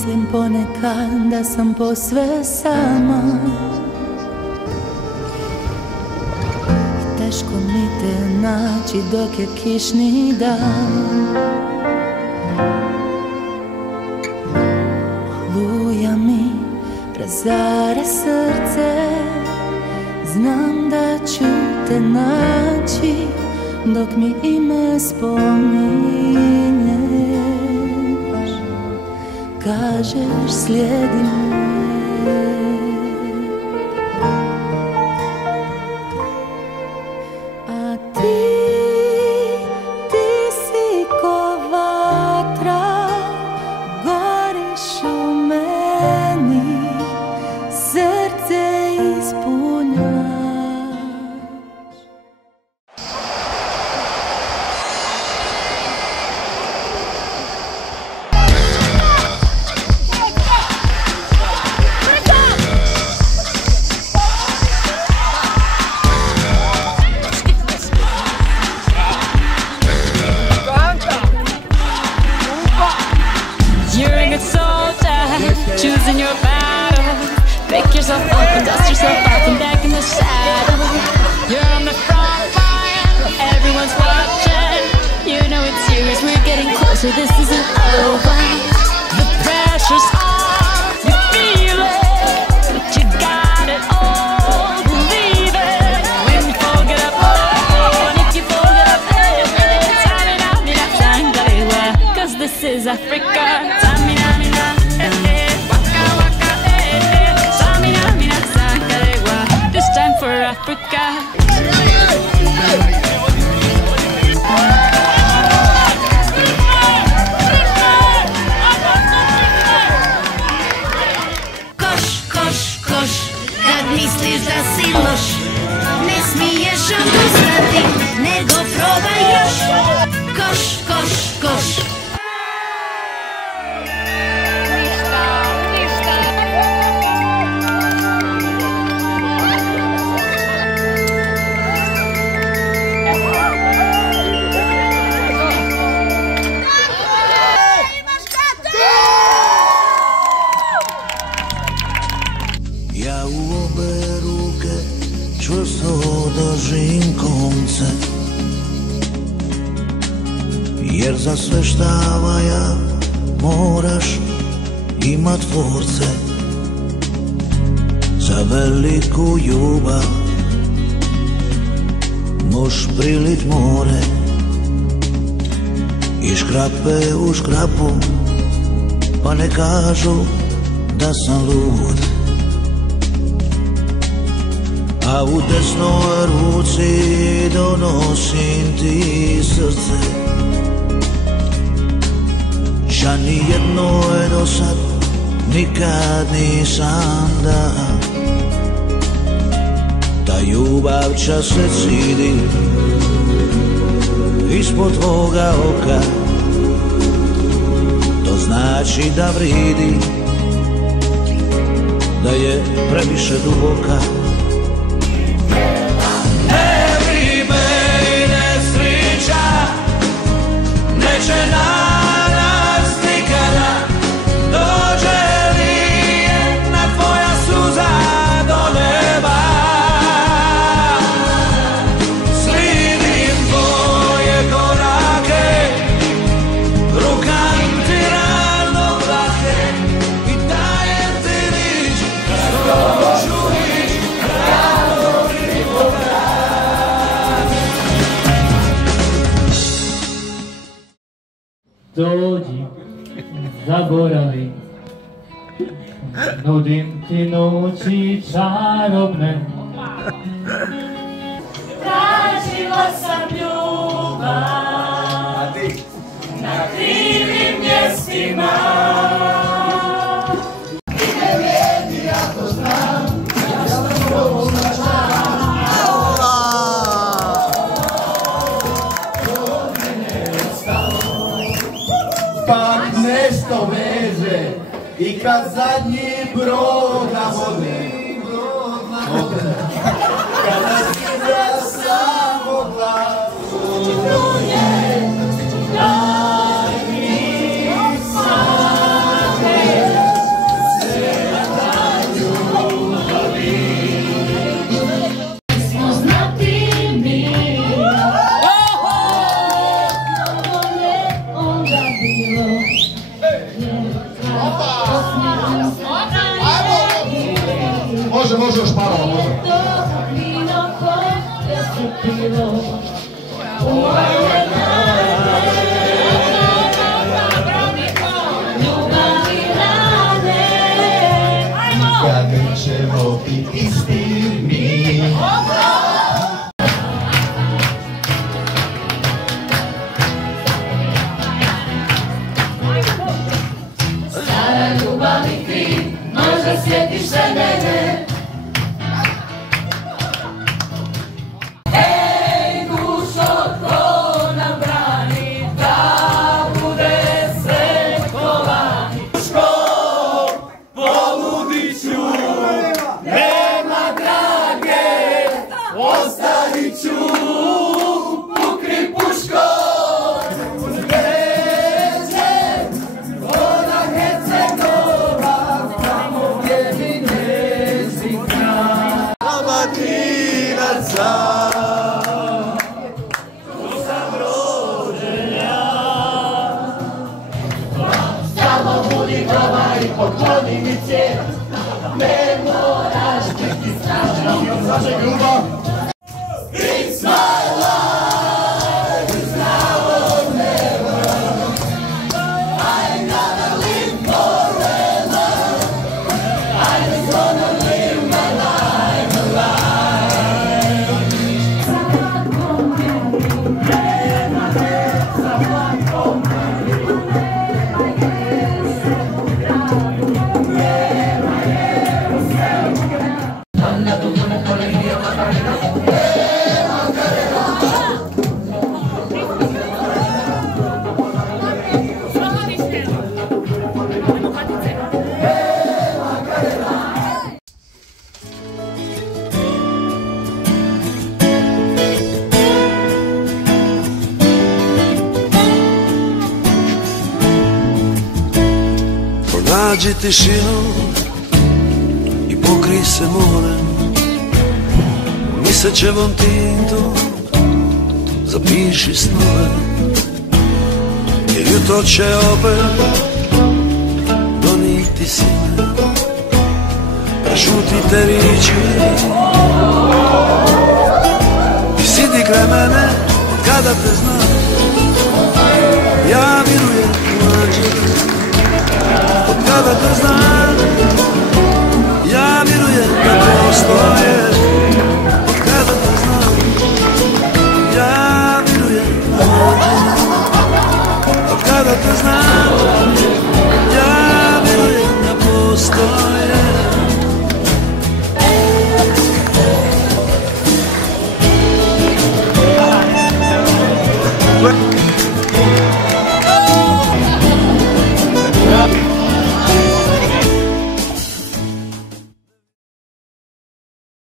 Mislim ponekad da sam posve sama i teško mi te naći dok je kišni dan. Oluja mi razare srce, znam da ću te naći dok mi ime spominješ. Kažeš slijedi me, a ti si ko vatra, goriš u meni, srce ispunjaš. Choosing your battle, pick yourself up and dust yourself off and back in the saddle. You're on the front line, everyone's watching. You know it's serious, we're getting closer, this isn't over. The pressure's on, you feel it, but you got it all, believe it. When you forget up, oh, and if you forget up, hey, cause this is Africa. This time for Africa. Koš, koš, koš, kad misliš da si loš, ne smiješ odustati, nego probaj još. Koš, koš, koš. Ja u obe ruke čvrsto držim konce, jer za sve šta valja moraš imat force. Za veliku ljubav moš prilit more i škrape u škrapu, pa ne kažu da sam lud. A u desnoj ruci donosim ti srce, ča nijednoj do sad nikad nisam da. Ta ljubav ča se cidi ispod tvoga oka, to znači da vridi, da je previše duboka. Neće na nas nikada, dođe li jedna tvoja suza do neba. Slijedim tvoje korake, rukam ti rano vlake i dajem ti rič, što ću ić rano ti povrat. Dođi, zaboravi, nudim ti noći čarobne. Tražila sam ljubav na krivim mjestima. Pak nešto veže i kad zadnji brod na vode, kada skida samo glavu, daj mi svake može još parova, može. Kad nećemo biti isti mi. Stara ljubav i ti, možda sjetiš se mene. Ej dušo, ko nam brani da bude sve ko vani. Poludit ću, nema drage, ostavit ću, pukri puško. Samo budi dobar i pokloni mi cijet. Ne moraš biti strašno. It's my life, it's now or never. I gotta live forever. I just wanna live my life alive. Nađi tišinu i pokrij se morem, mislećevom tintom zapiši snove, jer jutro će opet doniti sine, prešutite riječi i sidi kraj mene od kada te znam. Ja virujem mlađe od kada te znam, ja virujem da postoje. Od kada te znam, ja virujem da mlađe. Od kada te znam,